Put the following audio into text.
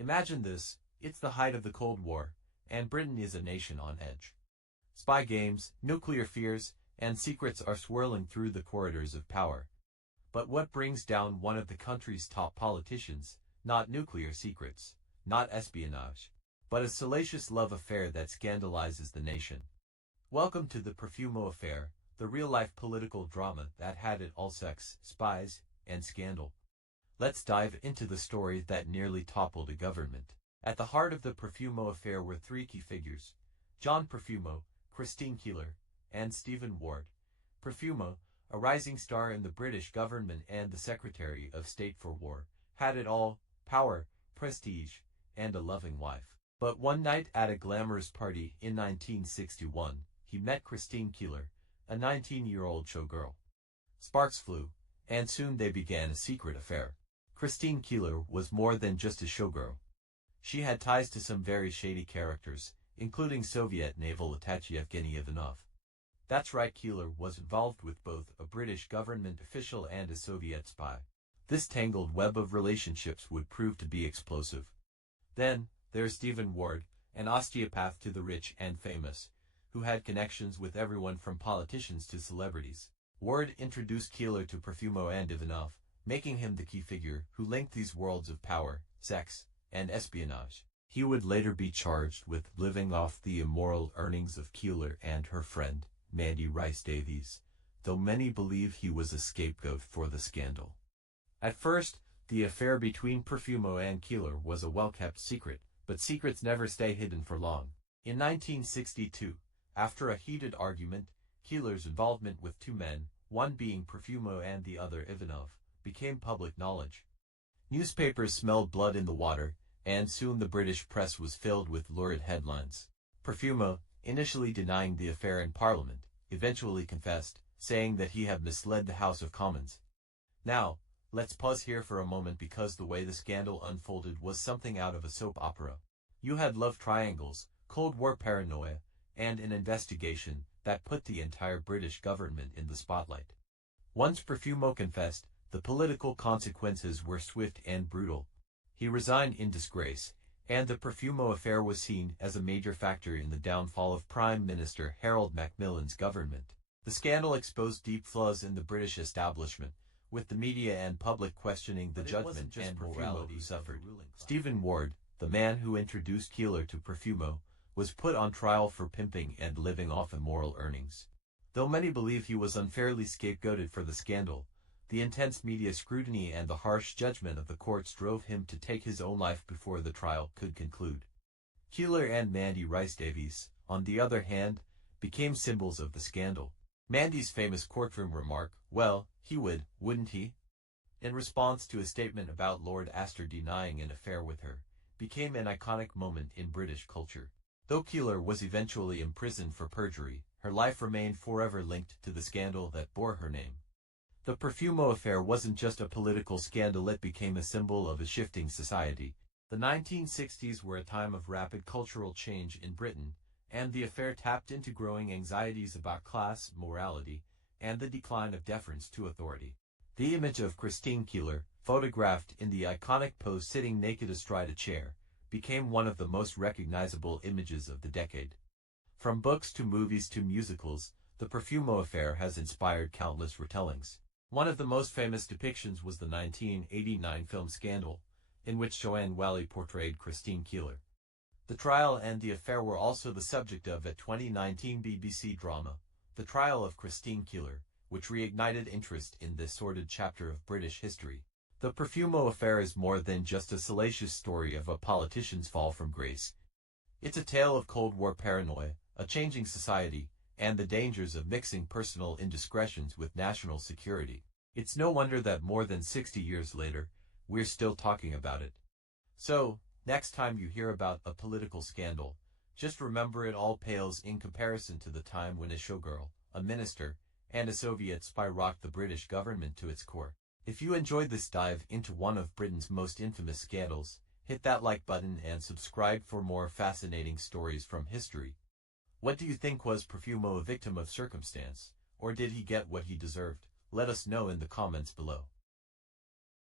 Imagine this, it's the height of the Cold War, and Britain is a nation on edge. Spy games, nuclear fears, and secrets are swirling through the corridors of power. But what brings down one of the country's top politicians? Not nuclear secrets, not espionage, but a salacious love affair that scandalizes the nation. Welcome to the Profumo Affair, the real-life political drama that had it all: sex, spies, and scandal. Let's dive into the story that nearly toppled a government. At the heart of the Profumo Affair were three key figures: John Profumo, Christine Keeler, and Stephen Ward. Profumo, a rising star in the British government and the Secretary of State for War, had it all: power, prestige, and a loving wife. But one night at a glamorous party in 1961, he met Christine Keeler, a 19-year-old showgirl. Sparks flew, and soon they began a secret affair. Christine Keeler was more than just a showgirl. She had ties to some very shady characters, including Soviet naval attaché Evgeny Ivanov. That's right, Keeler was involved with both a British government official and a Soviet spy. This tangled web of relationships would prove to be explosive. Then, there's Stephen Ward, an osteopath to the rich and famous, who had connections with everyone from politicians to celebrities. Ward introduced Keeler to Profumo and Ivanov, making him the key figure who linked these worlds of power, sex, and espionage. He would later be charged with living off the immoral earnings of Keeler and her friend, Mandy Rice Davies, though many believe he was a scapegoat for the scandal. At first, the affair between Profumo and Keeler was a well-kept secret, but secrets never stay hidden for long. In 1962, after a heated argument, Keeler's involvement with two men, one being Profumo and the other Ivanov, became public knowledge. Newspapers smelled blood in the water, and soon the British press was filled with lurid headlines. Profumo, initially denying the affair in Parliament, eventually confessed, saying that he had misled the House of Commons. Now, let's pause here for a moment, because the way the scandal unfolded was something out of a soap opera. You had love triangles, Cold War paranoia, and an investigation that put the entire British government in the spotlight. Once Profumo confessed, the political consequences were swift and brutal. He resigned in disgrace, and the Profumo affair was seen as a major factor in the downfall of Prime Minister Harold Macmillan's government. The scandal exposed deep flaws in the British establishment, with the media and public questioning the judgment and morality who suffered. Stephen Ward, the man who introduced Keeler to Profumo, was put on trial for pimping and living off immoral earnings. Though many believe he was unfairly scapegoated for the scandal, the intense media scrutiny and the harsh judgment of the courts drove him to take his own life before the trial could conclude. Keeler and Mandy Rice Davies, on the other hand, became symbols of the scandal. Mandy's famous courtroom remark, "Well, he would, wouldn't he?" in response to a statement about Lord Astor denying an affair with her, became an iconic moment in British culture. Though Keeler was eventually imprisoned for perjury, her life remained forever linked to the scandal that bore her name. The Profumo affair wasn't just a political scandal, it became a symbol of a shifting society. The 1960s were a time of rapid cultural change in Britain, and the affair tapped into growing anxieties about class, morality, and the decline of deference to authority. The image of Christine Keeler, photographed in the iconic pose sitting naked astride a chair, became one of the most recognizable images of the decade. From books to movies to musicals, the Profumo affair has inspired countless retellings. One of the most famous depictions was the 1989 film Scandal, in which Joanne Whalley portrayed Christine Keeler. The trial and the affair were also the subject of a 2019 BBC drama, The Trial of Christine Keeler, which reignited interest in this sordid chapter of British history. The Profumo affair is more than just a salacious story of a politician's fall from grace. It's a tale of Cold War paranoia, a changing society, and the dangers of mixing personal indiscretions with national security. It's no wonder that more than 60 years later, we're still talking about it. So, next time you hear about a political scandal, just remember it all pales in comparison to the time when a showgirl, a minister, and a Soviet spy rocked the British government to its core. If you enjoyed this dive into one of Britain's most infamous scandals, hit that like button and subscribe for more fascinating stories from history. What do you think? Was Profumo a victim of circumstance, or did he get what he deserved? Let us know in the comments below.